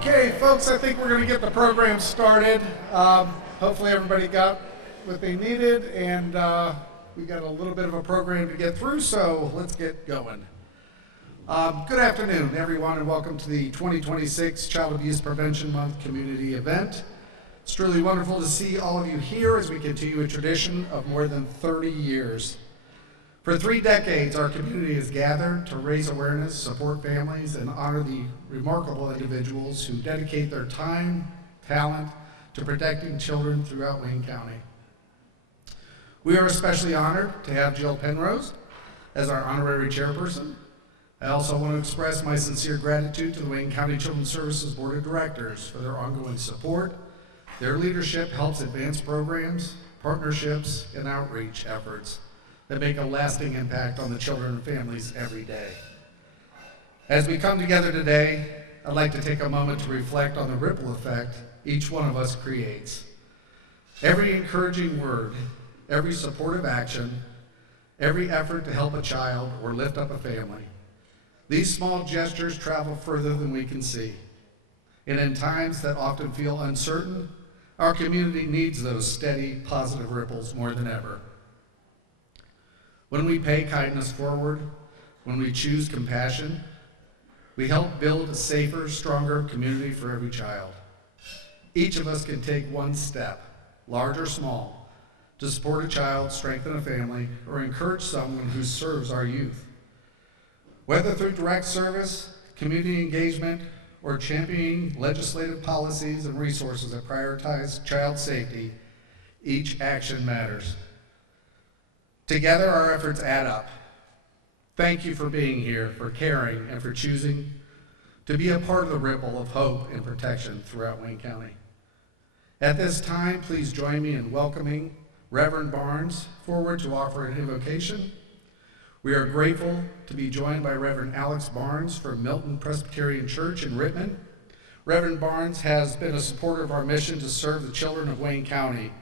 Okay, folks, I think we're going to get the program started. Hopefully everybody got what they needed, and we got a little bit of a program to get through, so let's get going. Good afternoon, everyone, and welcome to the 2026 Child Abuse Prevention Month community event. It's truly wonderful to see all of you here as we continue a tradition of more than 30 years. For 3 decades, our community has gathered to raise awareness, support families, and honor the remarkable individuals who dedicate their time, talent to protecting children throughout Wayne County. We are especially honored to have Jill Penrose as our honorary chairperson. I also want to express my sincere gratitude to the Wayne County Children's Services Board of Directors for their ongoing support. Their leadership helps advance programs, partnerships, and outreach efforts that make a lasting impact on the children and families every day. As we come together today, I'd like to take a moment to reflect on the ripple effect each one of us creates. Every encouraging word, every supportive action, every effort to help a child or lift up a family. These small gestures travel further than we can see. And in times that often feel uncertain, our community needs those steady, positive ripples more than ever. When we pay kindness forward, when we choose compassion, we help build a safer, stronger community for every child. Each of us can take one step, large or small, to support a child, strengthen a family, or encourage someone who serves our youth. Whether through direct service, community engagement, or championing legislative policies and resources that prioritize child safety, each action matters. Together, our efforts add up. Thank you for being here, for caring, and for choosing to be a part of the ripple of hope and protection throughout Wayne County. At this time, please join me in welcoming Reverend Barnes forward to offer an invocation. We are grateful to be joined by Reverend Alex Barnes from Milton Presbyterian Church in Rittman. Reverend Barnes has been a supporter of our mission to serve the children of Wayne County.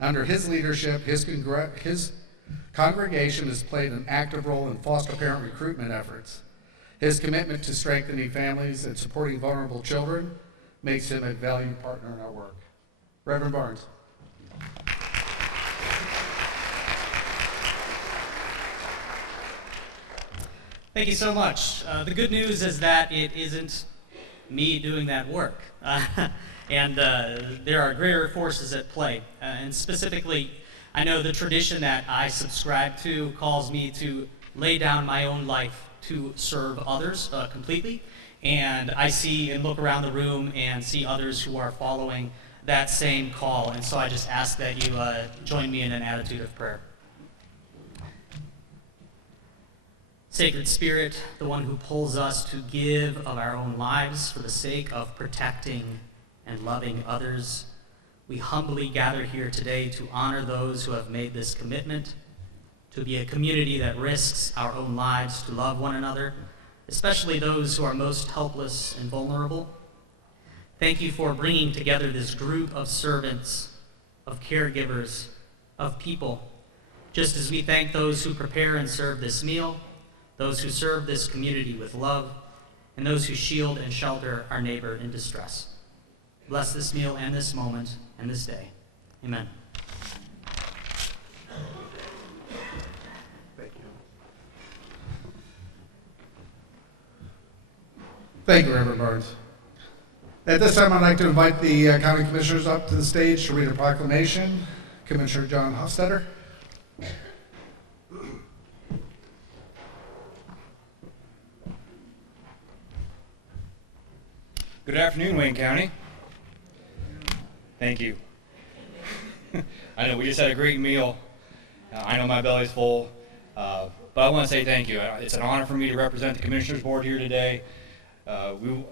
Under his leadership, his congregation has played an active role in foster parent recruitment efforts. His commitment to strengthening families and supporting vulnerable children makes him a valued partner in our work. Reverend Barnes. Thank you so much. The good news is that it isn't me doing that work. And there are greater forces at play. And specifically, I know the tradition that I subscribe to calls me to lay down my own life to serve others completely. And I see and look around the room and see others who are following that same call. And so I just ask that you join me in an attitude of prayer. Sacred Spirit, the one who pulls us to give of our own lives for the sake of protecting and loving others, we humbly gather here today to honor those who have made this commitment, to be a community that risks our own lives to love one another, especially those who are most helpless and vulnerable. Thank you for bringing together this group of servants, of caregivers, of people, just as we thank those who prepare and serve this meal, those who serve this community with love, and those who shield and shelter our neighbor in distress. Bless this meal and this moment and this day. Amen. Thank you. Thank you, Reverend Barnes. At this time, I'd like to invite the county commissioners up to the stage to read a proclamation. Commissioner John Hofstetter. Good afternoon, Wayne County. Thank you. I know we just had a great meal. I know my belly's full, but I want to say thank you. It's an honor for me to represent the Commissioners Board here today.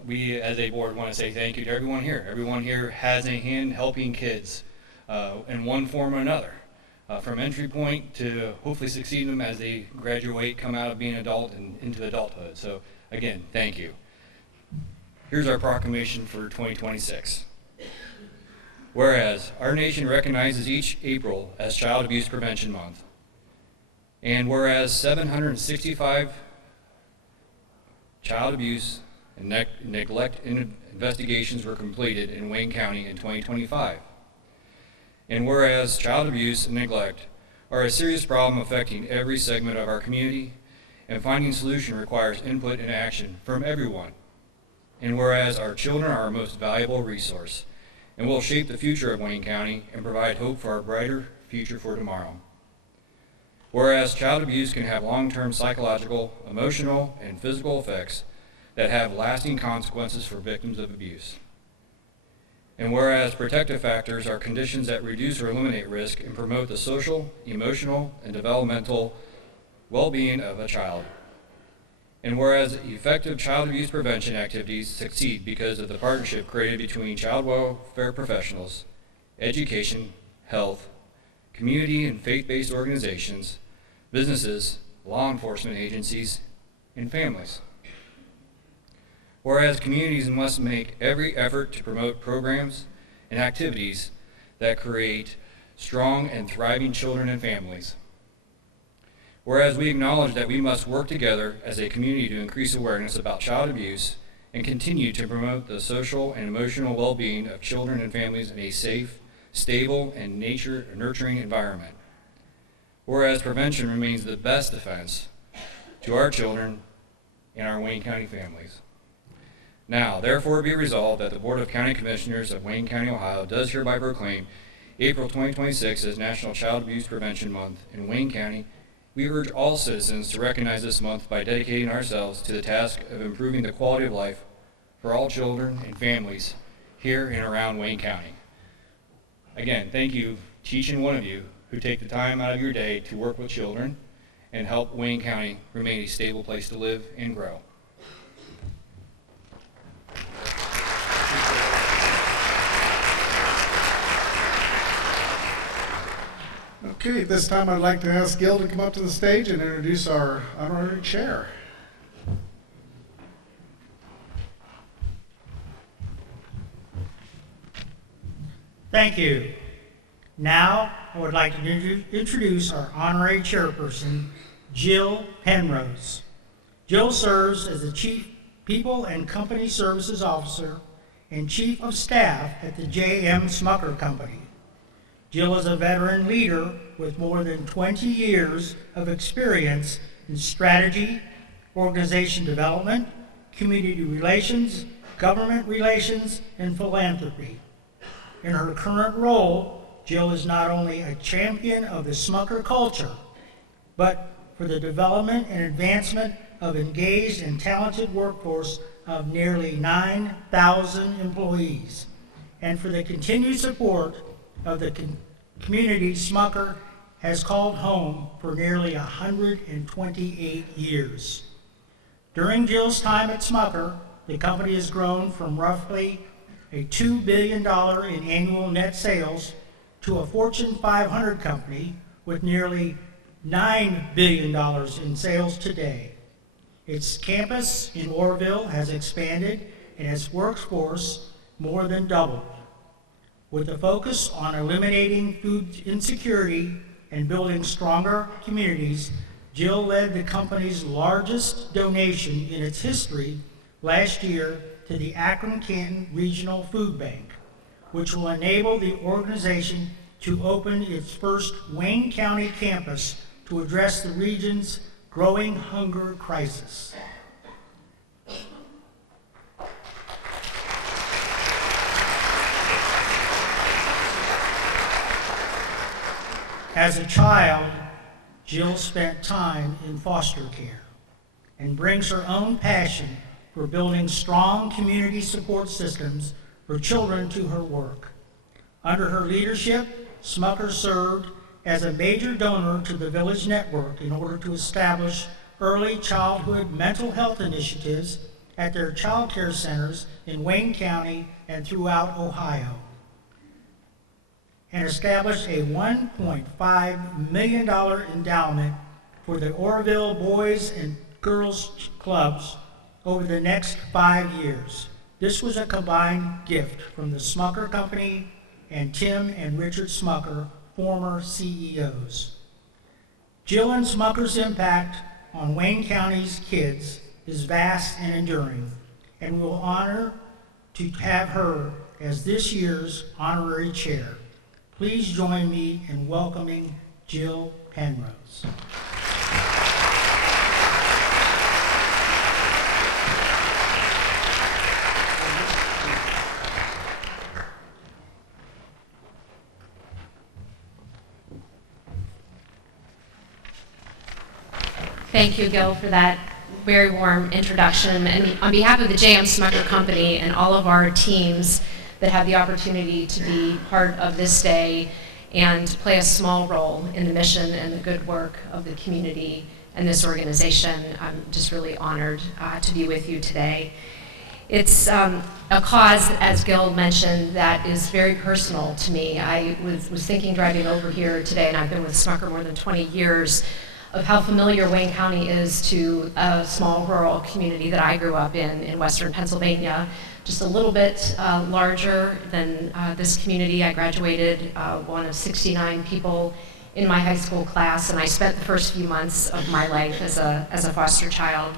We as a board want to say thank you to everyone here. Everyone here has a hand helping kids in one form or another, from entry point to hopefully succeeding them as they graduate, come out of being an adult and into adulthood. So again, thank you. Here's our proclamation for 2026. Whereas our nation recognizes each April as Child Abuse Prevention Month, and whereas 765 child abuse and neglect investigations were completed in Wayne County in 2025. And whereas child abuse and neglect are a serious problem affecting every segment of our community, and finding solution requires input and action from everyone. And whereas our children are our most valuable resource and will shape the future of Wayne County and provide hope for our brighter future for tomorrow. Whereas child abuse can have long-term psychological, emotional, and physical effects that have lasting consequences for victims of abuse. And whereas protective factors are conditions that reduce or eliminate risk and promote the social, emotional, and developmental well-being of a child. And whereas effective child abuse prevention activities succeed because of the partnership created between child welfare professionals, education, health, community and faith-based organizations, businesses, law enforcement agencies, and families. Whereas communities must make every effort to promote programs and activities that create strong and thriving children and families. Whereas we acknowledge that we must work together as a community to increase awareness about child abuse and continue to promote the social and emotional well-being of children and families in a safe, stable, and nurturing environment. Whereas prevention remains the best defense to our children and our Wayne County families. Now, therefore be resolved that the Board of County Commissioners of Wayne County, Ohio does hereby proclaim April 2026 as National Child Abuse Prevention Month in Wayne County. We urge all citizens to recognize this month by dedicating ourselves to the task of improving the quality of life for all children and families here and around Wayne County. Again, thank you to each and one of you who take the time out of your day to work with children and help Wayne County remain a stable place to live and grow. Okay, this time I'd like to ask Gil to come up to the stage and introduce our honorary chair. Thank you. Now, I would like to introduce our honorary chairperson, Jill Penrose. Jill serves as the Chief People and Company Services Officer and Chief of Staff at the J.M. Smucker Company. Jill is a veteran leader with more than 20 years of experience in strategy, organization development, community relations, government relations, and philanthropy. In her current role, Jill is not only a champion of the Smucker culture, but for the development and advancement of engaged and talented workforce of nearly 9,000 employees, and for the continued support of the community Smucker has called home for nearly 128 years. During Jill's time at Smucker, the company has grown from roughly a $2 billion in annual net sales to a Fortune 500 company with nearly $9 billion in sales today. Its campus in Orrville has expanded and its workforce more than doubled. With a focus on eliminating food insecurity and building stronger communities, Jill led the company's largest donation in its history last year to the Akron-Canton Regional Food Bank, which will enable the organization to open its first Wayne County campus to address the region's growing hunger crisis. As a child, Jill spent time in foster care and brings her own passion for building strong community support systems for children to her work. Under her leadership, Smucker served as a major donor to the Village Network in order to establish early childhood mental health initiatives at their child care centers in Wayne County and throughout Ohio, and established a $1.5 million endowment for the Orrville Boys and Girls Clubs over the next 5 years. This was a combined gift from the Smucker Company and Tim and Richard Smucker, former CEOs. Jill and Smucker's impact on Wayne County's kids is vast and enduring, and we'll honor to have her as this year's honorary chair. Please join me in welcoming Jill Penrose. Thank you, Gil, for that very warm introduction. And on behalf of the Smucker Company and all of our teams that have the opportunity to be part of this day and play a small role in the mission and the good work of the community and this organization, I'm just really honored to be with you today. It's a cause, as Gil mentioned, that is very personal to me. I was thinking driving over here today, and I've been with Smucker more than 20 years, of how familiar Wayne County is to a small rural community that I grew up in western Pennsylvania, just a little bit larger than this community. I graduated one of 69 people in my high school class, and I spent the first few months of my life as a foster child.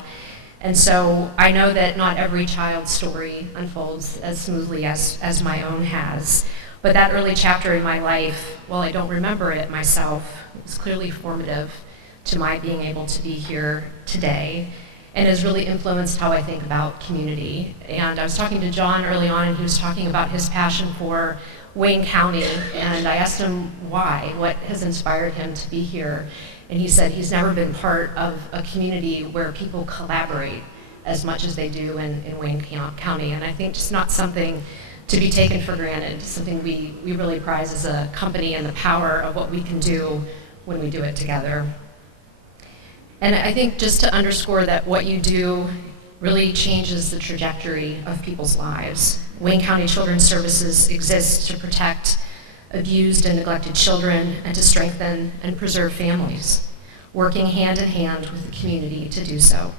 And so I know that not every child's story unfolds as smoothly as my own has. But that early chapter in my life, while I don't remember it myself, it was clearly formative to my being able to be here today, and has really influenced how I think about community. And I was talking to John early on, and he was talking about his passion for Wayne County, and I asked him why, what has inspired him to be here. And he said he's never been part of a community where people collaborate as much as they do in Wayne County. And I think just not something to be taken for granted, something we really prize as a company, and the power of what we can do when we do it together. And I think just to underscore that what you do really changes the trajectory of people's lives. Wayne County Children's Services exists to protect abused and neglected children and to strengthen and preserve families, working hand in hand with the community to do so.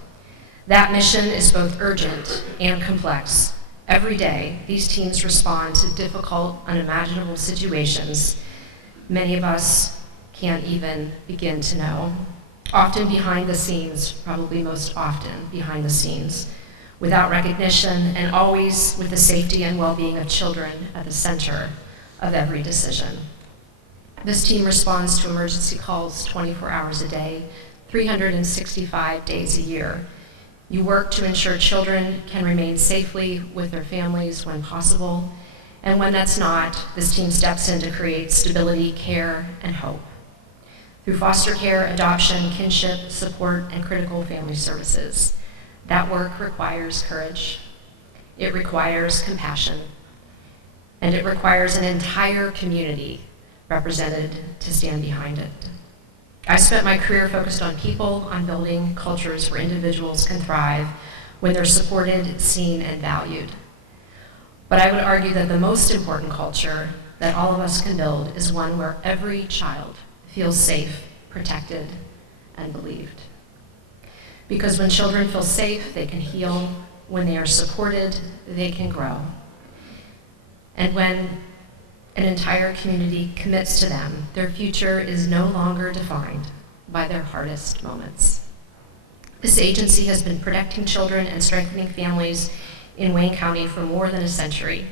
That mission is both urgent and complex. Every day, these teams respond to difficult, unimaginable situations many of us can't even begin to know. Often behind the scenes, probably most often behind the scenes, without recognition, and always with the safety and well-being of children at the center of every decision. This team responds to emergency calls 24 hours a day, 365 days a year. You work to ensure children can remain safely with their families when possible, and when that's not, this team steps in to create stability, care, and hope. Through foster care, adoption, kinship, support, and critical family services. That work requires courage, it requires compassion, and it requires an entire community represented to stand behind it. I spent my career focused on people, on building cultures where individuals can thrive when they're supported, seen, and valued. But I would argue that the most important culture that all of us can build is one where every child feels safe, protected, and believed. Because when children feel safe, they can heal. When they are supported, they can grow. And when an entire community commits to them, their future is no longer defined by their hardest moments. This agency has been protecting children and strengthening families in Wayne County for more than a century.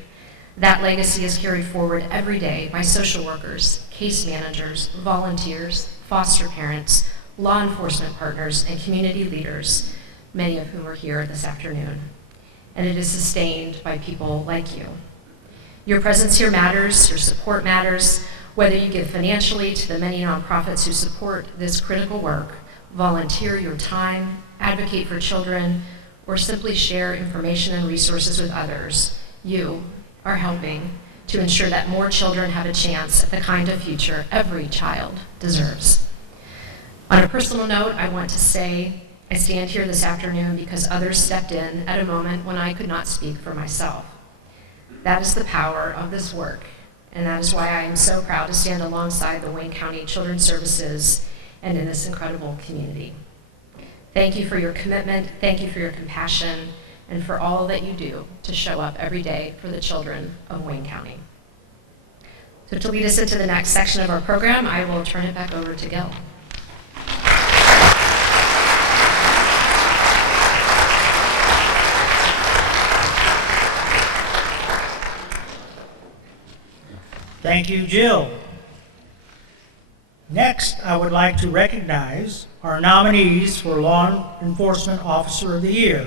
That legacy is carried forward every day by social workers, case managers, volunteers, foster parents, law enforcement partners, and community leaders, many of whom are here this afternoon. And it is sustained by people like you. Your presence here matters, your support matters, whether you give financially to the many nonprofits who support this critical work, volunteer your time, advocate for children, or simply share information and resources with others. You are helping to ensure that more children have a chance at the kind of future every child deserves. On a personal note, I want to say I stand here this afternoon because others stepped in at a moment when I could not speak for myself. That is the power of this work, and that is why I am so proud to stand alongside the Wayne County Children's Services and in this incredible community. Thank you for your commitment, thank you for your compassion, and for all that you do to show up every day for the children of Wayne County. So to lead us into the next section of our program, I will turn it back over to Gil. Thank you, Jill. Next, I would like to recognize our nominees for Law Enforcement Officer of the Year.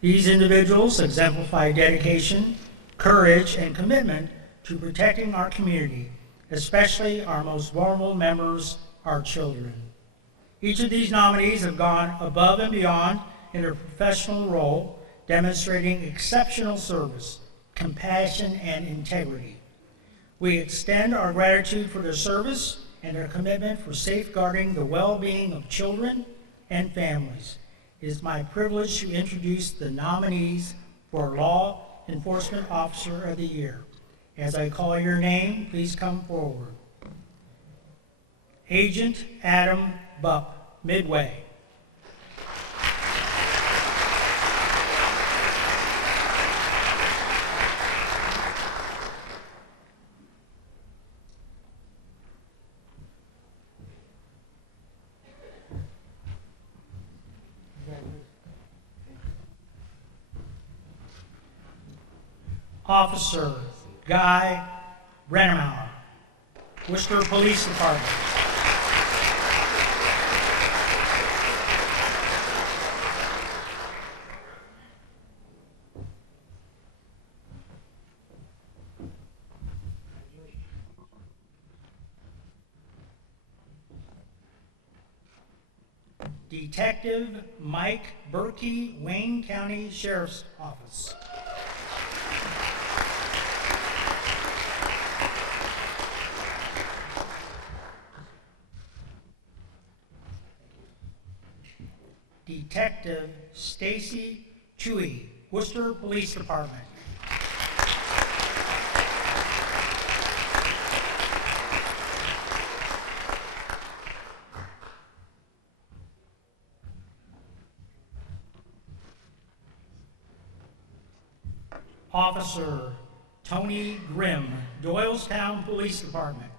These individuals exemplify dedication, courage, and commitment to protecting our community, especially our most vulnerable members, our children. Each of these nominees have gone above and beyond in their professional role, demonstrating exceptional service, compassion, and integrity. We extend our gratitude for their service and their commitment for safeguarding the well-being of children and families. It is my privilege to introduce the nominees for Law Enforcement Officer of the Year. As I call your name, please come forward. Agent Adam Buck, Midway. Officer Guy Brennemeyer, Worcester Police Department. Detective Mike Berkey, Wayne County Sheriff's Office. Detective Stacy Chewy, Worcester Police Department. Officer Tony Grimm, Doylestown Police Department.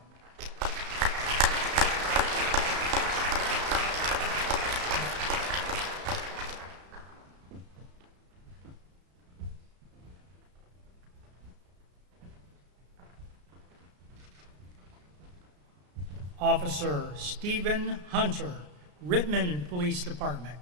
Officer Stephen Hunter, Rittman Police Department.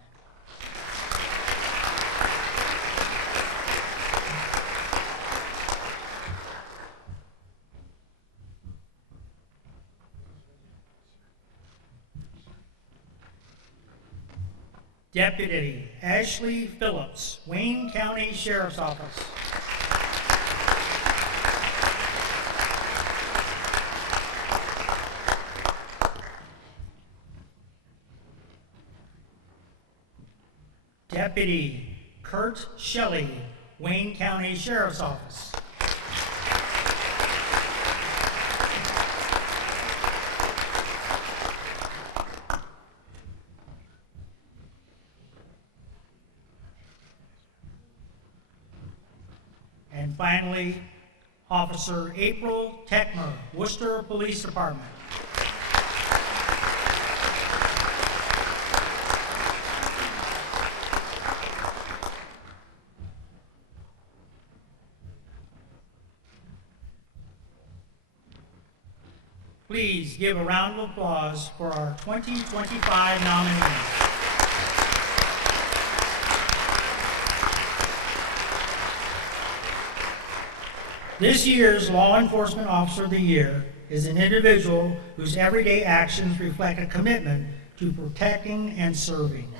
Deputy Ashley Phillips, Wayne County Sheriff's Office. Deputy Kurt Shelley, Wayne County Sheriff's Office. And finally, Officer April Techmer, Worcester Police Department. Please give a round of applause for our 2025 nominees. This year's Law Enforcement Officer of the Year is an individual whose everyday actions reflect a commitment to protecting and serving.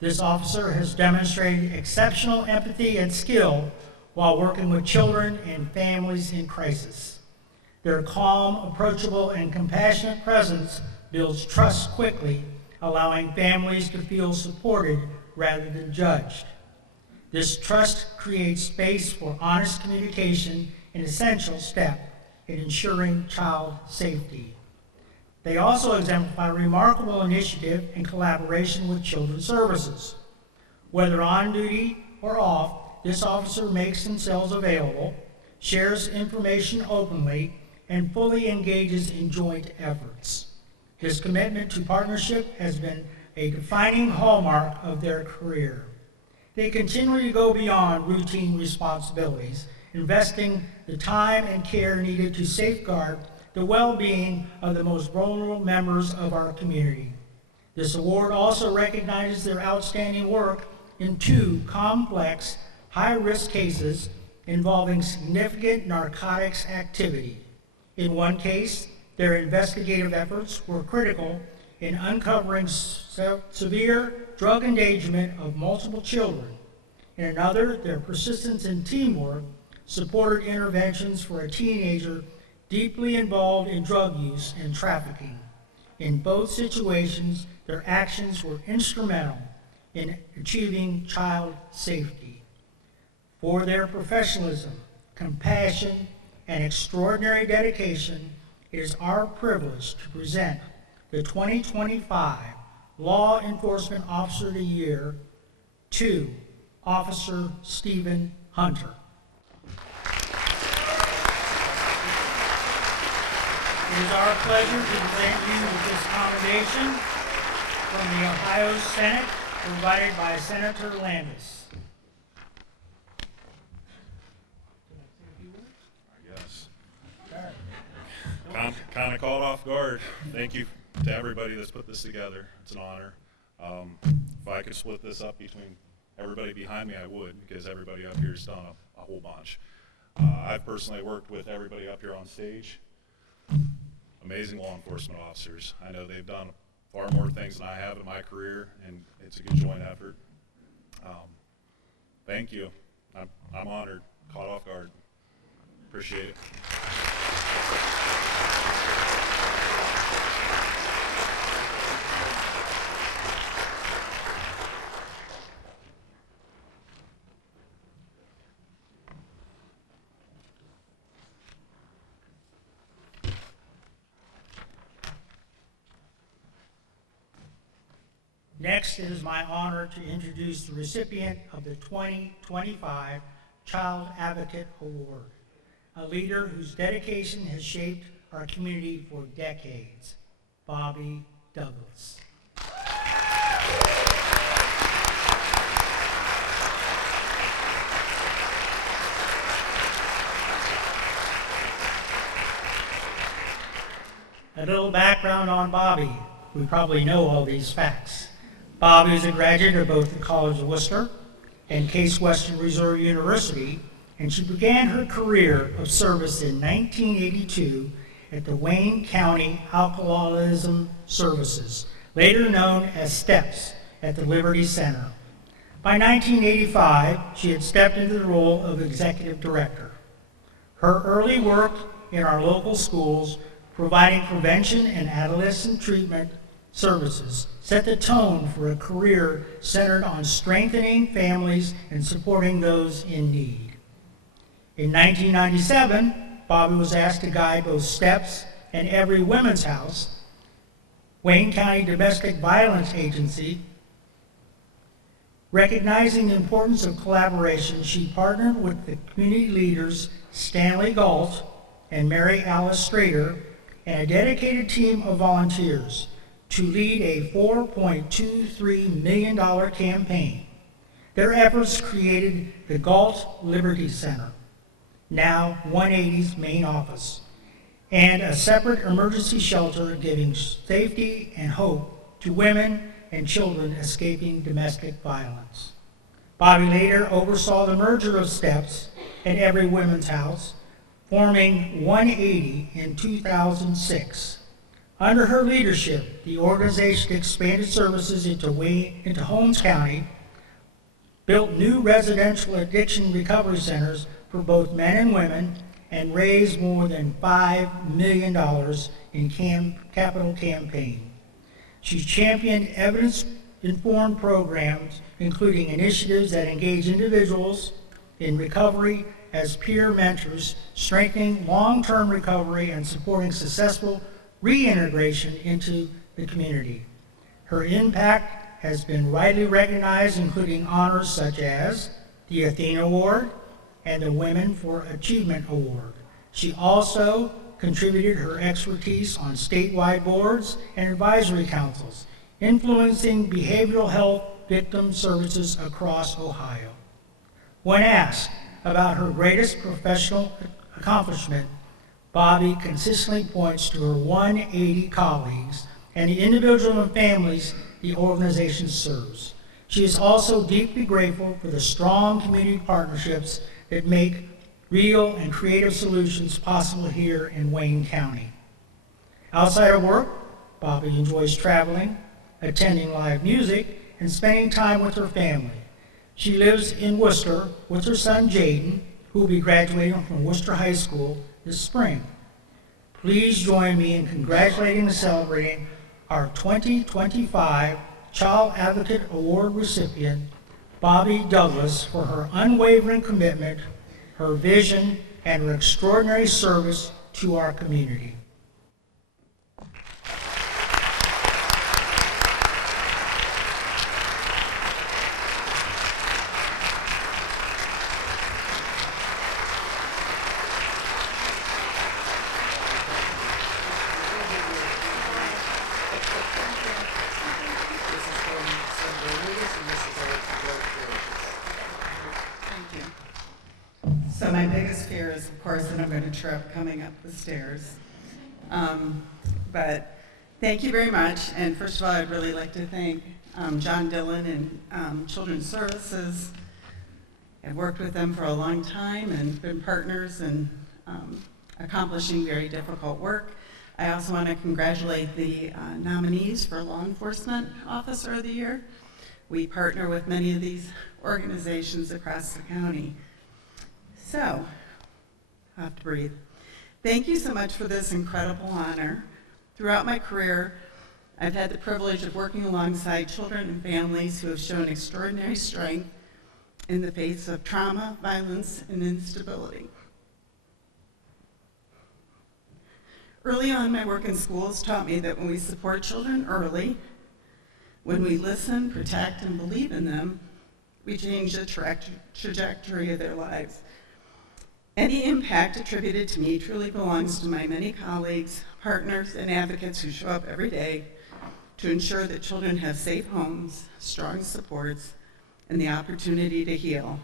This officer has demonstrated exceptional empathy and skill while working with children and families in crisis. Their calm, approachable, and compassionate presence builds trust quickly, allowing families to feel supported rather than judged. This trust creates space for honest communication, an essential step in ensuring child safety. They also exemplify remarkable initiative and collaboration with Children's Services. Whether on duty or off, this officer makes themselves available, shares information openly, and fully engages in joint efforts. His commitment to partnership has been a defining hallmark of their career. They continually go beyond routine responsibilities investing the time and care needed to safeguard the well-being of the most vulnerable members of our community. This award also recognizes their outstanding work in 2 complex, high-risk cases involving significant narcotics activity. In one case, their investigative efforts were critical in uncovering severe drug endangerment of multiple children. In another, their persistence and teamwork supported interventions for a teenager deeply involved in drug use and trafficking. In both situations, their actions were instrumental in achieving child safety. For their professionalism, compassion, and extraordinary dedication, it is our privilege to present the 2025 Law Enforcement Officer of the Year to Officer Stephen Hunter. It is our pleasure to present you with this commendation from the Ohio Senate, provided by Senator Landis. Kind of caught off guard. Thank you to everybody that's put this together. It's an honor. If I could split this up between everybody behind me, I would, because everybody up here has done a whole bunch. I've personally worked with everybody up here on stage. Amazing law enforcement officers. I know they've done far more things than I have in my career, and it's a good joint effort. Thank you. I'm honored. Caught off guard. Appreciate it. Next, it is my honor to introduce the recipient of the 2025 Child Advocate Award, a leader whose dedication has shaped our community for decades, Bobby Douglas. A little background on Bobby. We probably know all these facts. Bobby is a graduate of both the College of Worcester and Case Western Reserve University, and she began her career of service in 1982 at the Wayne County Alcoholism Services, later known as STEPS, at the Liberty Center. By 1985, she had stepped into the role of executive director. Her early work in our local schools, providing prevention and adolescent treatment services, set the tone for a career centered on strengthening families and supporting those in need. In 1997, Bobby was asked to guide both STEPS and Every Women's House, Wayne County Domestic Violence Agency. Recognizing the importance of collaboration, she partnered with the community leaders Stanley Galt and Mary Alice Strader and a dedicated team of volunteers to lead a $4.23 million campaign. Their efforts created the Galt Liberty Center, now 180's main office, and a separate emergency shelter giving safety and hope to women and children escaping domestic violence. Bobby later oversaw the merger of STEPS and Every Women's House, forming 180 in 2006. Under her leadership, the organization expanded services into Holmes County, built new residential addiction recovery centers for both men and women, and raised more than $5 million in capital campaign. She championed evidence-informed programs, including initiatives that engage individuals in recovery as peer mentors, strengthening long-term recovery and supporting successful reintegration into the community. Her impact has been widely recognized, including honors such as the Athena Award and the Women for Achievement Award. She also contributed her expertise on statewide boards and advisory councils, influencing behavioral health victim services across Ohio. When asked about her greatest professional accomplishment, Bobby consistently points to her 180 colleagues and the individuals and families the organization serves. She is also deeply grateful for the strong community partnerships that make real and creative solutions possible here in Wayne County. Outside of work, Bobby enjoys traveling, attending live music, and spending time with her family. She lives in Worcester with her son Jaden, who will be graduating from Worcester High School this spring. Please join me in congratulating and celebrating our 2025 Child Advocate Award recipient, Bobby Douglas, for her unwavering commitment, her vision, and her extraordinary service to our community. So my biggest fear is, of course, that I'm going to trip coming up the stairs. But thank you very much. And first of all, I'd really like to thank John Dillon and Children's Services. I've worked with them for a long time and been partners in accomplishing very difficult work. I also want to congratulate the nominees for Law Enforcement Officer of the Year. We partner with many of these organizations across the county. So, I have to breathe. Thank you so much for this incredible honor. Throughout my career, I've had the privilege of working alongside children and families who have shown extraordinary strength in the face of trauma, violence, and instability. Early on, my work in schools taught me that when we support children early, when we listen, protect, and believe in them, we change the trajectory of their lives. Any impact attributed to me truly belongs to my many colleagues, partners, and advocates who show up every day to ensure that children have safe homes, strong supports, and the opportunity to heal.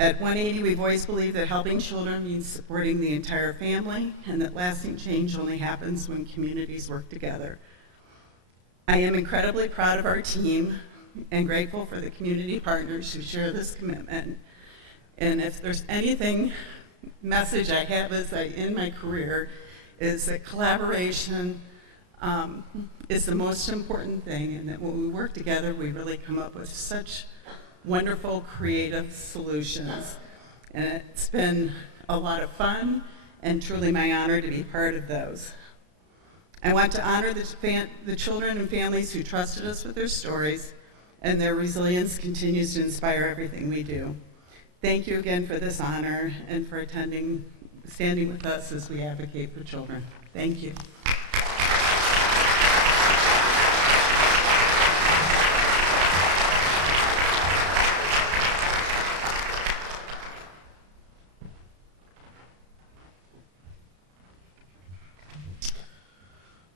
At 180, we've always believed that helping children means supporting the entire family, and that lasting change only happens when communities work together. I am incredibly proud of our team and grateful for the community partners who share this commitment. And if there's anything, message I have as I end my career, is that collaboration is the most important thing, and that when we work together, we really come up with such wonderful, creative solutions. And it's been a lot of fun, and truly my honor to be part of those. I want to honor the children and families who trusted us with their stories, and their resilience continues to inspire everything we do. Thank you again for this honor and for standing with us as we advocate for children. Thank you.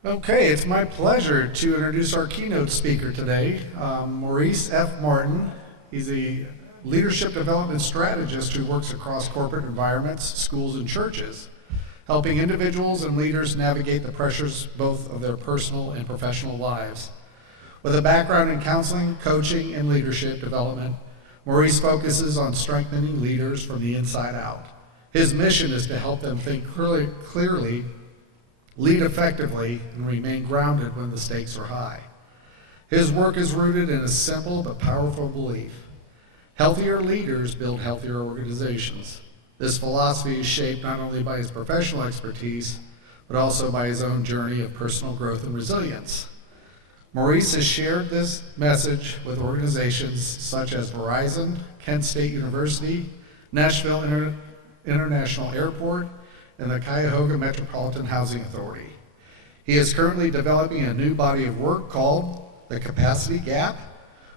Okay, it's my pleasure to introduce our keynote speaker today, Maurice F. Martin. He's a leadership development strategist who works across corporate environments, schools, and churches, helping individuals and leaders navigate the pressures both of their personal and professional lives. With a background in counseling, coaching, and leadership development, Maurice focuses on strengthening leaders from the inside out. His mission is to help them think clearly, lead effectively, and remain grounded when the stakes are high. His work is rooted in a simple but powerful belief: healthier leaders build healthier organizations. This philosophy is shaped not only by his professional expertise, but also by his own journey of personal growth and resilience. Maurice has shared this message with organizations such as Verizon, Kent State University, Nashville International Airport, and the Cuyahoga Metropolitan Housing Authority. He is currently developing a new body of work called The Capacity Gap,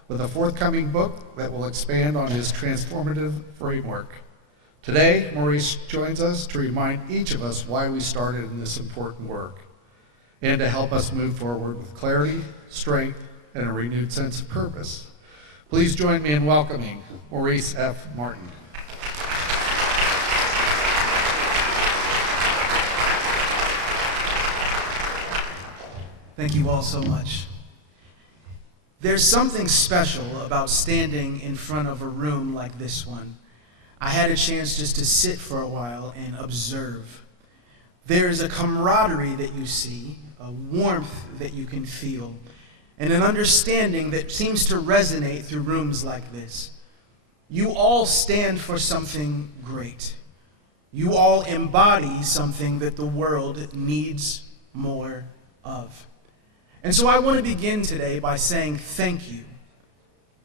with a forthcoming book that will expand on his transformative framework. Today, Maurice joins us to remind each of us why we started in this important work, and to help us move forward with clarity, strength, and a renewed sense of purpose. Please join me in welcoming Maurice F. Martin. Thank you all so much. There's something special about standing in front of a room like this one. I had a chance just to sit for a while and observe. There's a camaraderie that you see, a warmth that you can feel, and an understanding that seems to resonate through rooms like this. You all stand for something great. You all embody something that the world needs more of. And so I want to begin today by saying thank you.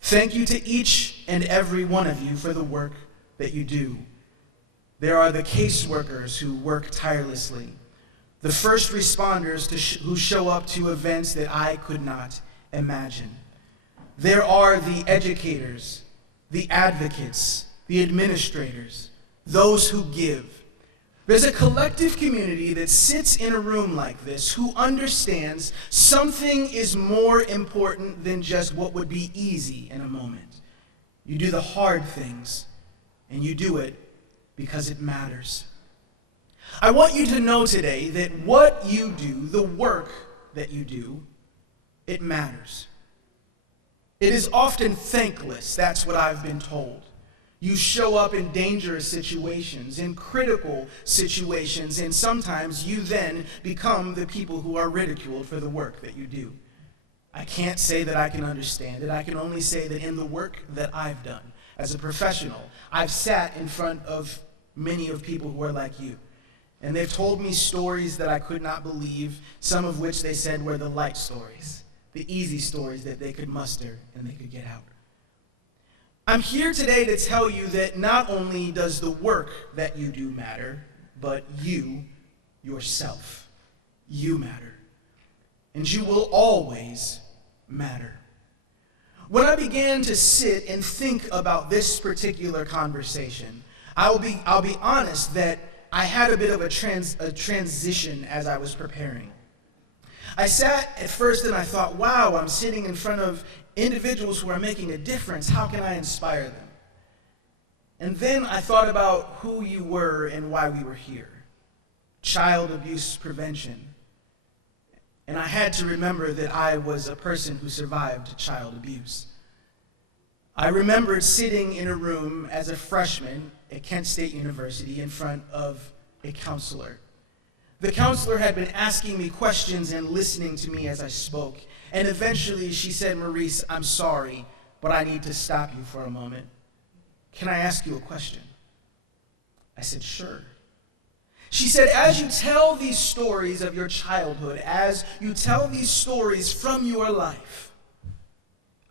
Thank you to each and every one of you for the work that you do. There are the caseworkers who work tirelessly, the first responders who show up to events that I could not imagine. There are the educators, the advocates, the administrators, those who give. There's a collective community that sits in a room like this who understands something is more important than just what would be easy in a moment. You do the hard things, and you do it because it matters. I want you to know today that what you do, the work that you do, it matters. It is often thankless, that's what I've been told. You show up in dangerous situations, in critical situations, and sometimes you then become the people who are ridiculed for the work that you do. I can't say that I can understand it. I can only say that in the work that I've done as a professional, I've sat in front of many of people who are like you. And they've told me stories that I could not believe, some of which they said were the light stories, the easy stories that they could muster and they could get out. I'm here today to tell you that not only does the work that you do matter, but you, yourself, you matter. And you will always matter. When I began to sit and think about this particular conversation, I'll be honest that I had a bit of a transition as I was preparing. I sat at first and I thought, wow, I'm sitting in front of individuals who are making a difference. How can I inspire them? And then I thought about who you were and why we were here. Child abuse prevention. And I had to remember that I was a person who survived child abuse. I remembered sitting in a room as a freshman at Kent State University in front of a counselor. The counselor had been asking me questions and listening to me as I spoke. And eventually she said, Maurice, I'm sorry, but I need to stop you for a moment. Can I ask you a question? I said, sure. She said, as you tell these stories of your childhood, as you tell these stories from your life,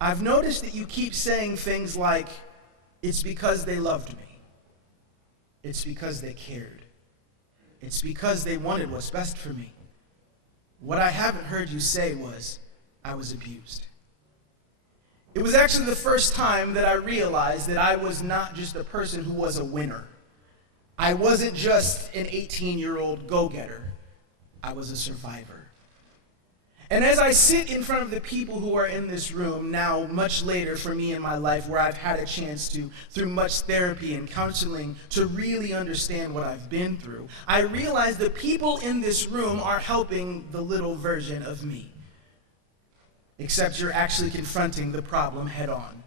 I've noticed that you keep saying things like, it's because they loved me. It's because they cared. It's because they wanted what's best for me. What I haven't heard you say was, I was abused. It was actually the first time that I realized that I was not just a person who was a winner. I wasn't just an 18-year-old go-getter. I was a survivor. And as I sit in front of the people who are in this room now, much later for me in my life, where I've had a chance to, through much therapy and counseling, to really understand what I've been through, I realize the people in this room are helping the little version of me. Except you're actually confronting the problem head on.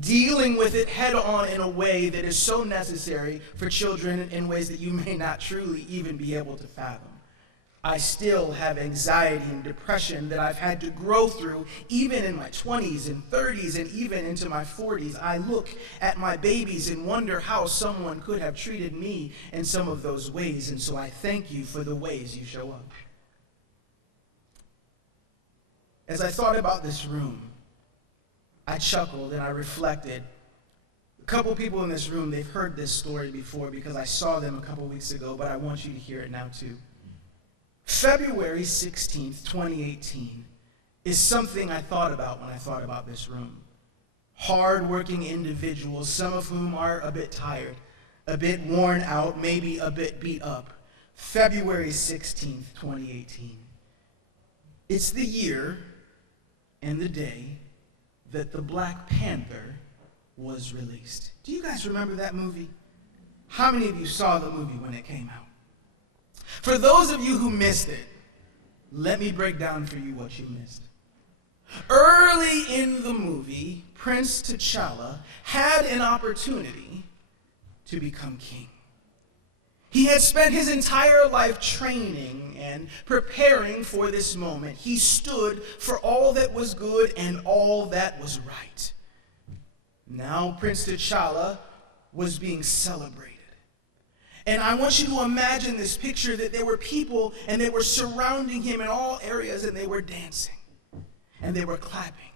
Dealing with it head on in a way that is so necessary for children in ways that you may not truly even be able to fathom. I still have anxiety and depression that I've had to grow through even in my 20s and 30s and even into my 40s. I look at my babies and wonder how someone could have treated me in some of those ways, and so I thank you for the ways you show up. As I thought about this room, I chuckled and I reflected. A couple people in this room, they've heard this story before because I saw them a couple weeks ago, but I want you to hear it now too. February 16th, 2018 is something I thought about when I thought about this room. Hard-working individuals, some of whom are a bit tired, a bit worn out, maybe a bit beat up. February 16th, 2018. It's the year and the day that the Black Panther was released. Do you guys remember that movie? How many of you saw the movie when it came out? For those of you who missed it, let me break down for you what you missed. Early in the movie, Prince T'Challa had an opportunity to become king. He had spent his entire life training and preparing for this moment. He stood for all that was good and all that was right. Now Prince T'Challa was being celebrated. And I want you to imagine this picture that there were people and they were surrounding him in all areas and they were dancing. And they were clapping,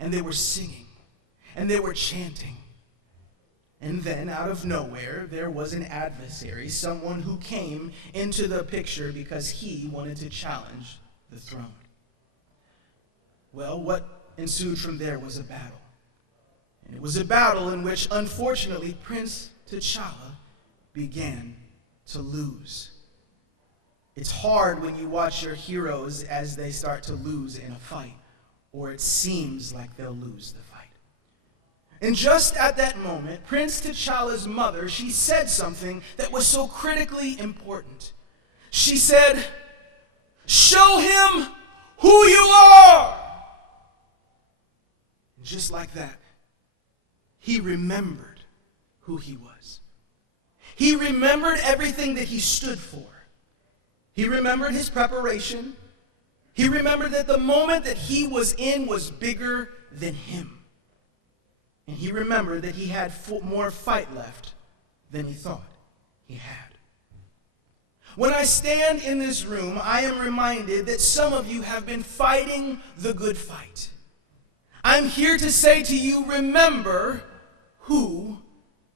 and they were singing, and they were chanting. And then, out of nowhere, there was an adversary, someone who came into the picture because he wanted to challenge the throne. Well, what ensued from there was a battle. And it was a battle in which, unfortunately, Prince T'Challa began to lose. It's hard when you watch your heroes as they start to lose in a fight, or it seems like they'll lose the fight. And just at that moment, Prince T'Challa's mother, she said something that was so critically important. She said, "Show him who you are." And just like that, he remembered who he was. He remembered everything that he stood for. He remembered his preparation. He remembered that the moment that he was in was bigger than him. And he remembered that he had more fight left than he thought he had. When I stand in this room, I am reminded that some of you have been fighting the good fight. I'm here to say to you, remember who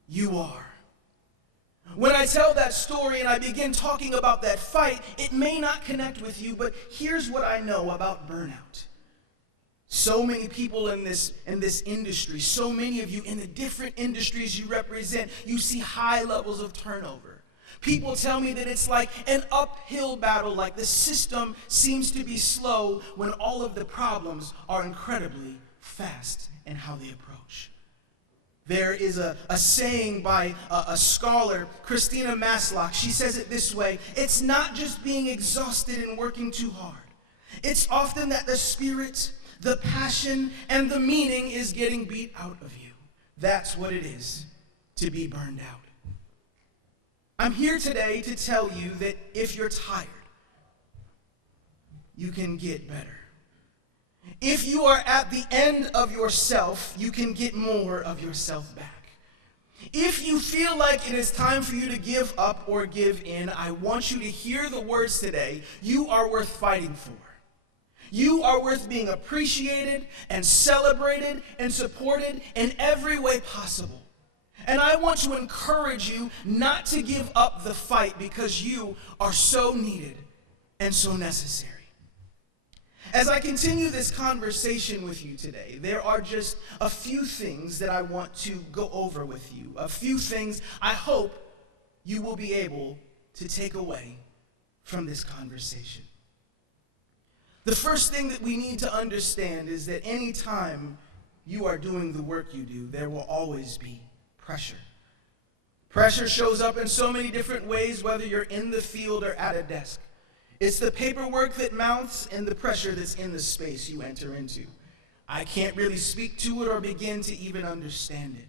you are. When I tell that story and I begin talking about that fight, it may not connect with you, but here's what I know about burnout. So many people in this industry, so many of you in the different industries you represent, you see high levels of turnover. People tell me that it's like an uphill battle, like the system seems to be slow when all of the problems are incredibly fast in how they approach. There is a saying by a scholar, Christina Masloch. She says it this way: it's not just being exhausted and working too hard. It's often that the spirit, the passion, and the meaning is getting beat out of you. That's what it is to be burned out. I'm here today to tell you that if you're tired, you can get better. If you are at the end of yourself, you can get more of yourself back. If you feel like it is time for you to give up or give in, I want you to hear the words today. You are worth fighting for. You are worth being appreciated and celebrated and supported in every way possible. And I want to encourage you not to give up the fight because you are so needed and so necessary. As I continue this conversation with you today, there are just a few things that I want to go over with you. A few things I hope you will be able to take away from this conversation. The first thing that we need to understand is that any time you are doing the work you do, there will always be pressure. Pressure shows up in so many different ways, whether you're in the field or at a desk. It's the paperwork that mounts and the pressure that's in the space you enter into. I can't really speak to it or begin to even understand it.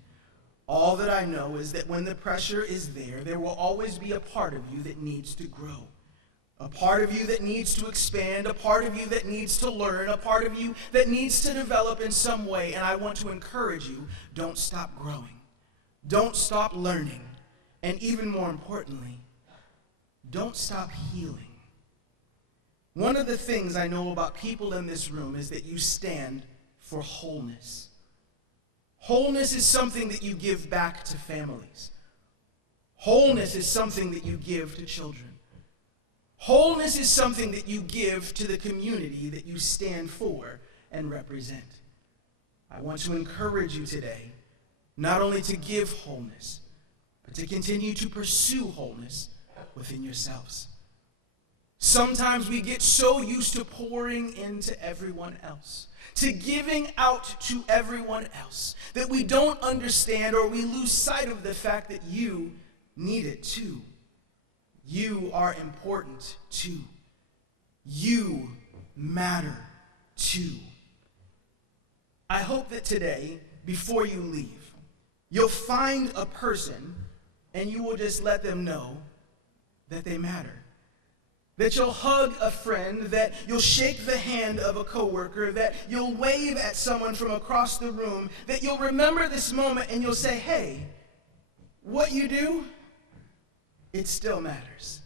All that I know is that when the pressure is there, there will always be a part of you that needs to grow. A part of you that needs to expand, a part of you that needs to learn, a part of you that needs to develop in some way. And I want to encourage you, don't stop growing. Don't stop learning. And even more importantly, don't stop healing. One of the things I know about people in this room is that you stand for wholeness. Wholeness is something that you give back to families. Wholeness is something that you give to children. Wholeness is something that you give to the community that you stand for and represent. I want to encourage you today not only to give wholeness, but to continue to pursue wholeness within yourselves. Sometimes we get so used to pouring into everyone else, to giving out to everyone else, that we don't understand or we lose sight of the fact that you need it too. You are important too. You matter too. I hope that today, before you leave, you'll find a person and you will just let them know that they matter. That you'll hug a friend, that you'll shake the hand of a coworker, that you'll wave at someone from across the room, that you'll remember this moment and you'll say, hey, what you do, it still matters.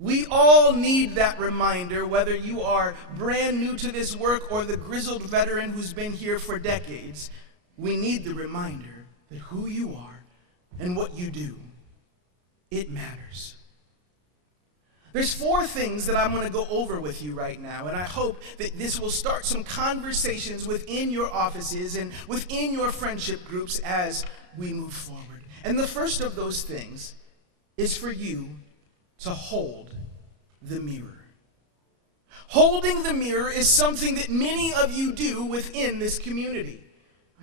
We all need that reminder, whether you are brand new to this work or the grizzled veteran who's been here for decades. We need the reminder that who you are and what you do, it matters. There's 4 things that I'm going to go over with you right now, and I hope that this will start some conversations within your offices and within your friendship groups as we move forward. And the first of those things is for you to hold the mirror. Holding the mirror is something that many of you do within this community.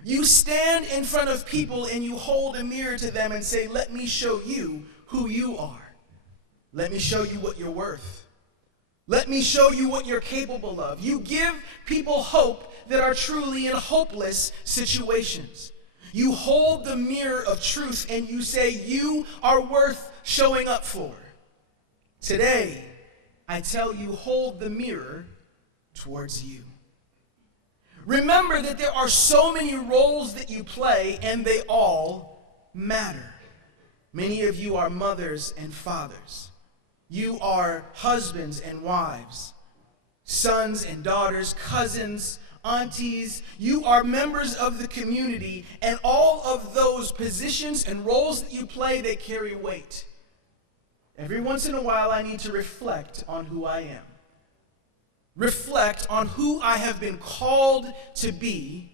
You stand in front of people and you hold a mirror to them and say, let me show you who you are. Let me show you what you're worth. Let me show you what you're capable of. You give people hope that are truly in hopeless situations. You hold the mirror of truth and you say you are worth showing up for. Today, I tell you, hold the mirror towards you. Remember that there are so many roles that you play and they all matter. Many of you are mothers and fathers. You are husbands and wives, sons and daughters, cousins, aunties. You are members of the community, and all of those positions and roles that you play, they carry weight. Every once in a while, I need to reflect on who I am. Reflect on who I have been called to be,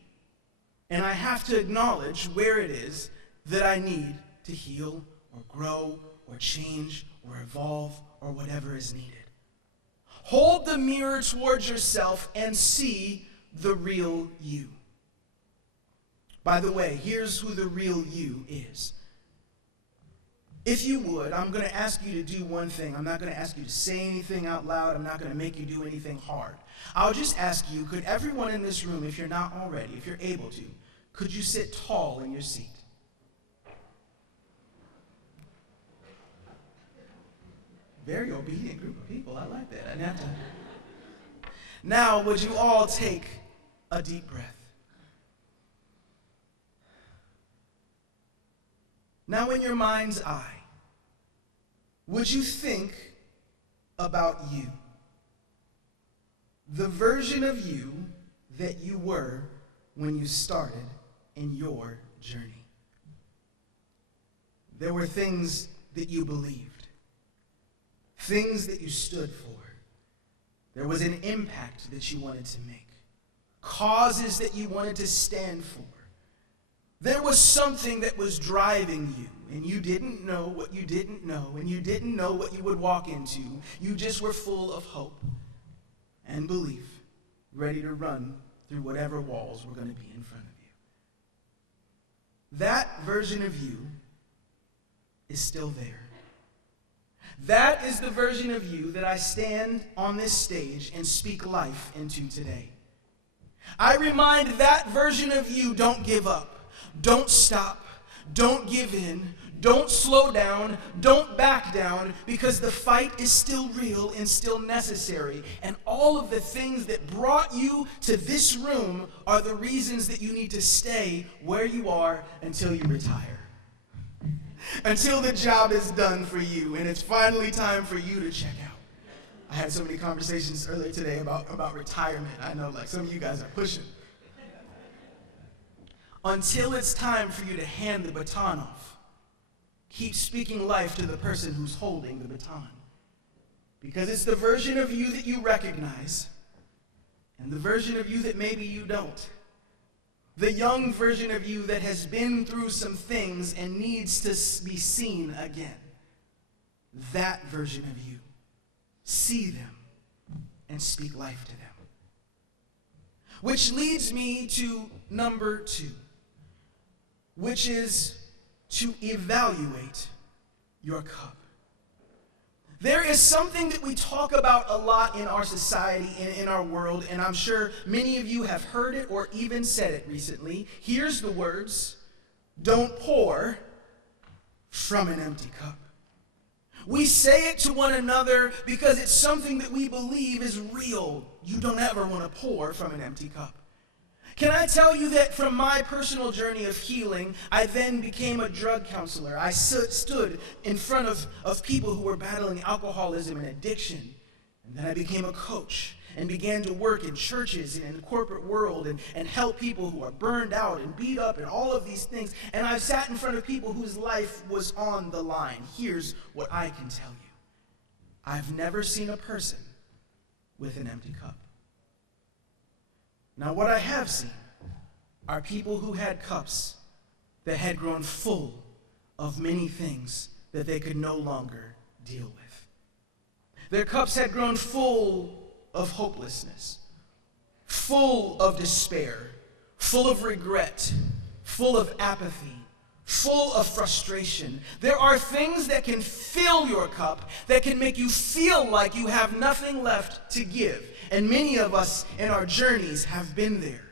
and I have to acknowledge where it is that I need to heal or grow or change or evolve or whatever is needed. Hold the mirror towards yourself and see the real you. By the way, here's who the real you is. If you would, I'm going to ask you to do one thing. I'm not going to ask you to say anything out loud. I'm not going to make you do anything hard. I'll just ask you, could everyone in this room, if you're not already, if you're able to, could you sit tall in your seat? Very obedient group of people. I like that. I didn't have to. Now, would you all take a deep breath? Now, in your mind's eye, would you think about you? The version of you that you were when you started in your journey. There were things that you believed, things that you stood for. There was an impact that you wanted to make, causes that you wanted to stand for. There was something that was driving you, and you didn't know what you didn't know, and you didn't know what you would walk into. You just were full of hope and belief, ready to run through whatever walls were going to be in front of you. That version of you is still there. That is the version of you that I stand on this stage and speak life into today. I remind that version of you, don't give up. Don't stop, don't give in, don't slow down, don't back down, because the fight is still real and still necessary. And all of the things that brought you to this room are the reasons that you need to stay where you are until you retire. Until the job is done for you and it's finally time for you to check out. I had so many conversations earlier today about retirement. I know like some of you guys are pushing. Until it's time for you to hand the baton off, keep speaking life to the person who's holding the baton. Because it's the version of you that you recognize and the version of you that maybe you don't. The young version of you that has been through some things and needs to be seen again. That version of you. See them and speak life to them. Which leads me to number 2. Which is to evaluate your cup. There is something that we talk about a lot in our society and in our world, and I'm sure many of you have heard it or even said it recently. Here's the words: don't pour from an empty cup. We say it to one another because it's something that we believe is real. You don't ever want to pour from an empty cup. Can I tell you that from my personal journey of healing, I then became a drug counselor. I stood in front of people who were battling alcoholism and addiction. And then I became a coach and began to work in churches and in the corporate world and help people who are burned out and beat up and all of these things. And I've sat in front of people whose life was on the line. Here's what I can tell you. I've never seen a person with an empty cup. Now, what I have seen are people who had cups that had grown full of many things that they could no longer deal with. Their cups had grown full of hopelessness, full of despair, full of regret, full of apathy, full of frustration. There are things that can fill your cup that can make you feel like you have nothing left to give. And many of us in our journeys have been there.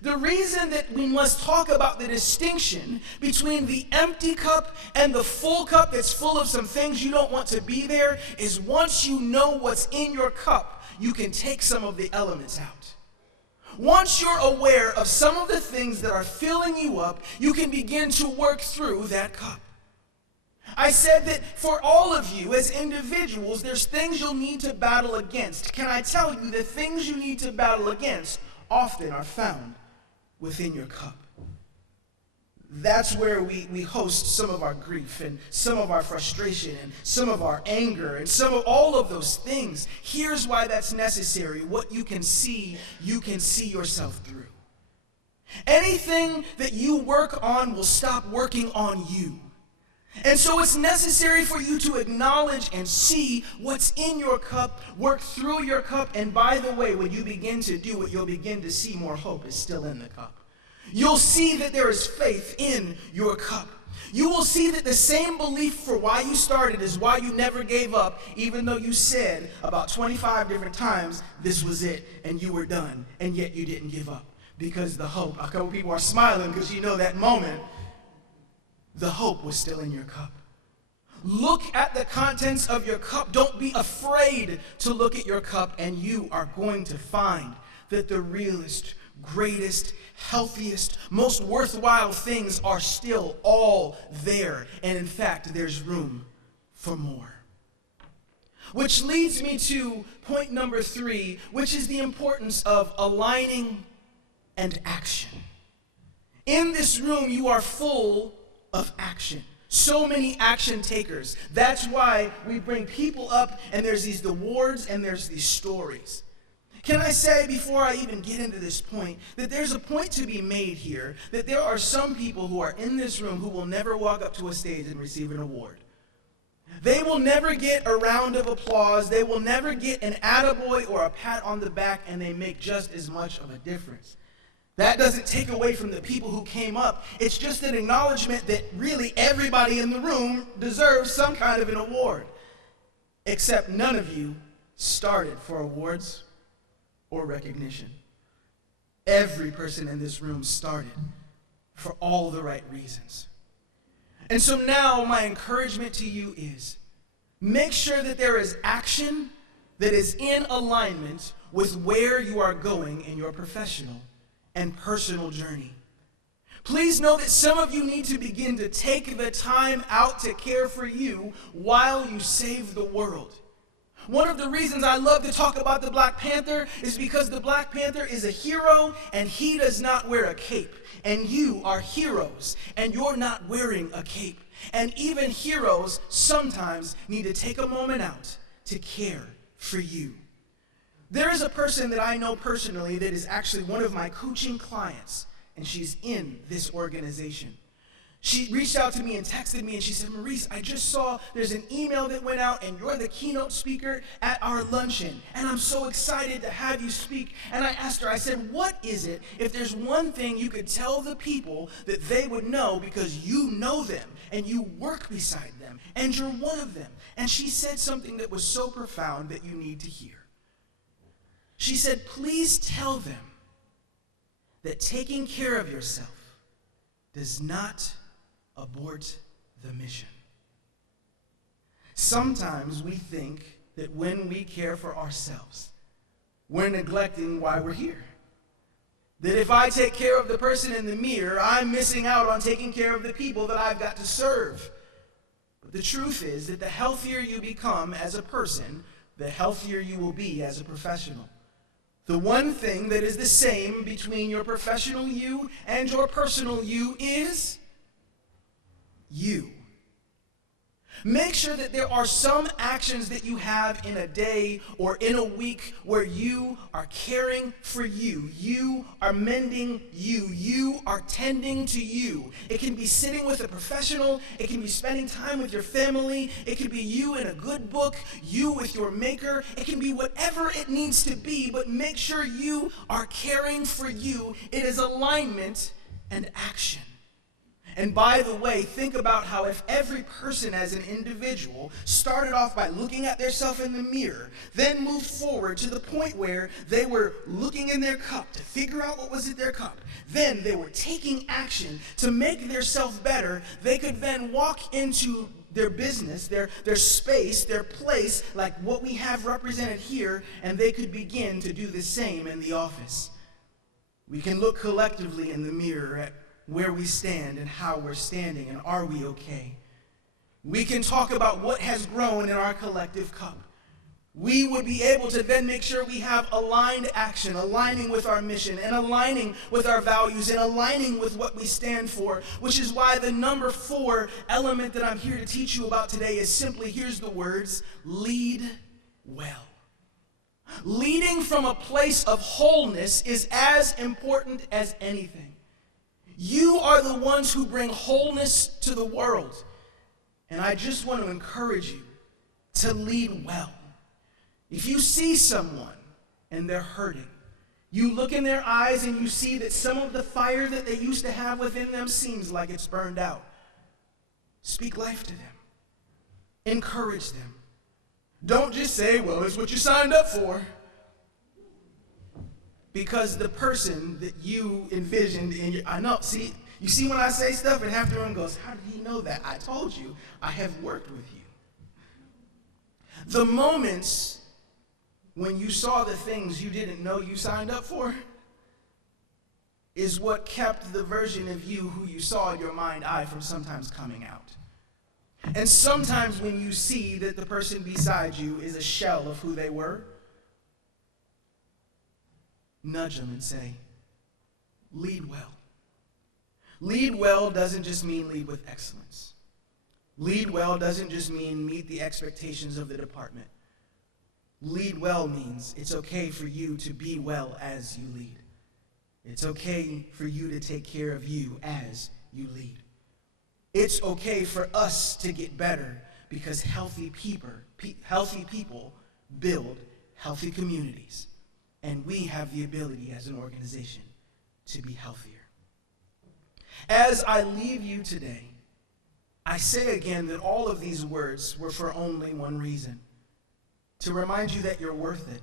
The reason that we must talk about the distinction between the empty cup and the full cup that's full of some things you don't want to be there is once you know what's in your cup, you can take some of the elements out. Once you're aware of some of the things that are filling you up, you can begin to work through that cup. I said that for all of you as individuals, there's things you'll need to battle against. Can I tell you the things you need to battle against often are found within your cup? That's where we host some of our grief and some of our frustration and some of our anger and some of all of those things. Here's why that's necessary. What you can see yourself through. Anything that you work on will stop working on you. And so it's necessary for you to acknowledge and see what's in your cup, work through your cup, and by the way, when you begin to do it, you'll begin to see more hope is still in the cup. You'll see that there is faith in your cup. You will see that the same belief for why you started is why you never gave up, even though you said about 25 different times this was it and you were done, and yet you didn't give up. Because the hope, a couple people are smiling because you know that moment, the hope was still in your cup. Look at the contents of your cup. Don't be afraid to look at your cup, and you are going to find that the realest, greatest, healthiest, most worthwhile things are still all there. And in fact, there's room for more. Which leads me to point number 3, which is the importance of aligning and action. In this room, you are full of action. So many action takers. That's why we bring people up and there's these awards and there's these stories. Can I say before I even get into this point that there's a point to be made here that there are some people who are in this room who will never walk up to a stage and receive an award. They will never get a round of applause. They will never get an attaboy or a pat on the back, and they make just as much of a difference. That doesn't take away from the people who came up. It's just an acknowledgement that really everybody in the room deserves some kind of an award. Except none of you started for awards or recognition. Every person in this room started for all the right reasons. And so now my encouragement to you is make sure that there is action that is in alignment with where you are going in your professional and personal journey. Please know that some of you need to begin to take the time out to care for you while you save the world. One of the reasons I love to talk about the Black Panther is because the Black Panther is a hero and he does not wear a cape. And you are heroes and you're not wearing a cape. And even heroes sometimes need to take a moment out to care for you. There is a person that I know personally that is actually one of my coaching clients, and she's in this organization. She reached out to me and texted me and she said, Maurice, I just saw there's an email that went out and you're the keynote speaker at our luncheon. And I'm so excited to have you speak. And I asked her, I said, what is it if there's one thing you could tell the people that they would know because you know them and you work beside them and you're one of them? And she said something that was so profound that you need to hear. She said, please tell them that taking care of yourself does not abort the mission. Sometimes we think that when we care for ourselves, we're neglecting why we're here. That if I take care of the person in the mirror, I'm missing out on taking care of the people that I've got to serve. But the truth is that the healthier you become as a person, the healthier you will be as a professional. The one thing that is the same between your professional you and your personal you is you. Make sure that there are some actions that you have in a day or in a week where you are caring for you. You are mending you. You are tending to you. It can be sitting with a professional. It can be spending time with your family. It can be you in a good book, you with your maker. It can be whatever it needs to be, but make sure you are caring for you. It is alignment and action. And by the way, think about how if every person as an individual started off by looking at themselves in the mirror, then moved forward to the point where they were looking in their cup to figure out what was in their cup. Then they were taking action to make their self better. They could then walk into their business, their space, their place, like what we have represented here, and they could begin to do the same in the office. We can look collectively in the mirror at where we stand and how we're standing and are we okay. We can talk about what has grown in our collective cup. We would be able to then make sure we have aligned action, aligning with our mission and aligning with our values and aligning with what we stand for, which is why the number 4 element that I'm here to teach you about today is simply, here's the words, lead well. Leading from a place of wholeness is as important as anything. You are the ones who bring wholeness to the world. And I just want to encourage you to lead well. If you see someone and they're hurting, you look in their eyes and you see that some of the fire that they used to have within them seems like it's burned out. Speak life to them. Encourage them. Don't just say, well, it's what you signed up for. Because the person that you envisioned in your, I know, see, you see when I say stuff and half the room goes, how did he know that? I told you, I have worked with you. The moments when you saw the things you didn't know you signed up for is what kept the version of you who you saw in your mind eye from sometimes coming out. And sometimes when you see that the person beside you is a shell of who they were, nudge them and say, lead well. Lead well doesn't just mean lead with excellence. Lead well doesn't just mean meet the expectations of the department. Lead well means it's okay for you to be well as you lead. It's okay for you to take care of you as you lead. It's okay for us to get better because healthy people build healthy communities. And we have the ability as an organization to be healthier. As I leave you today, I say again that all of these words were for only one reason: to remind you that you're worth it.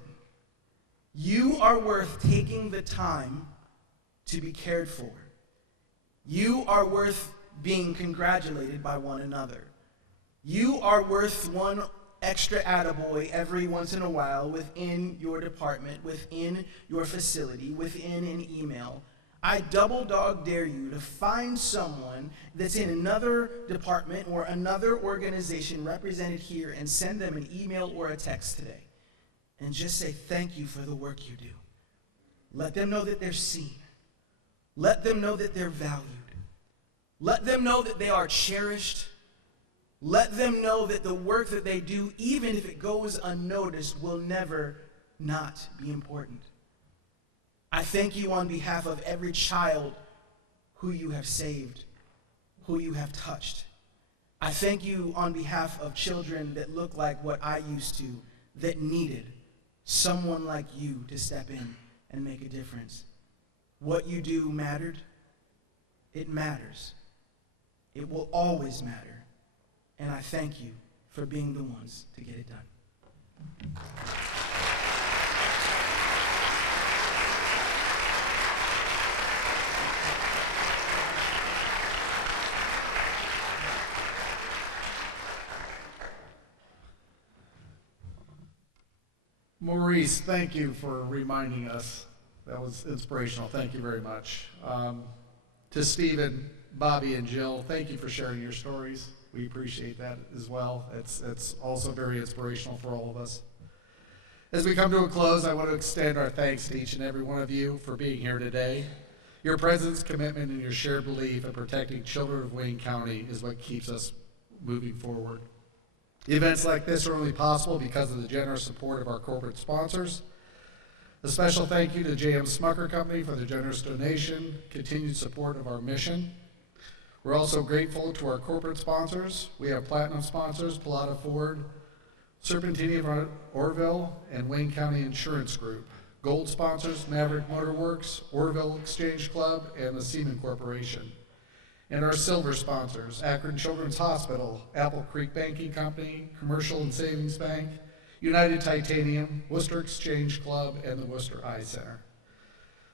You are worth taking the time to be cared for. You are worth being congratulated by one another. You are worth one extra attaboy every once in a while within your department, within your facility, within an email. I double dog dare you to find someone that's in another department or another organization represented here and send them an email or a text today and just say thank you for the work you do. Let them know that they're seen. Let them know that they're valued. Let them know that they are cherished. Let them know that the work that they do, even if it goes unnoticed, will never not be important. I thank you on behalf of every child who you have saved, who you have touched. I thank you on behalf of children that look like what I used to, that needed someone like you to step in and make a difference. What you do mattered. It matters. It will always matter. And I thank you for being the ones to get it done. Maurice, thank you for reminding us. That was inspirational. Thank you very much. To Stephen, Bobby, and Jill, thank you for sharing your stories. We appreciate that as well. It's also very inspirational for all of us. As we come to a close, I want to extend our thanks to each and every one of you for being here today. Your presence, commitment, and your shared belief in protecting children of Wayne County is what keeps us moving forward. Events like this are only possible because of the generous support of our corporate sponsors. A special thank you to JM Smucker Company for their generous donation, continued support of our mission. We're also grateful to our corporate sponsors. We have platinum sponsors, Pilata Ford, Serpentini of Orville, and Wayne County Insurance Group. Gold sponsors, Maverick Motorworks, Orville Exchange Club, and the Seaman Corporation. And our silver sponsors, Akron Children's Hospital, Apple Creek Banking Company, Commercial and Savings Bank, United Titanium, Worcester Exchange Club, and the Worcester Eye Center.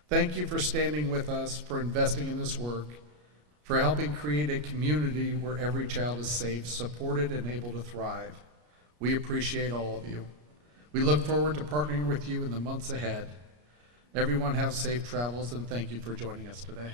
Thank you for standing with us, for investing in this work, for helping create a community where every child is safe, supported, and able to thrive. We appreciate all of you. We look forward to partnering with you in the months ahead. Everyone have safe travels, and thank you for joining us today.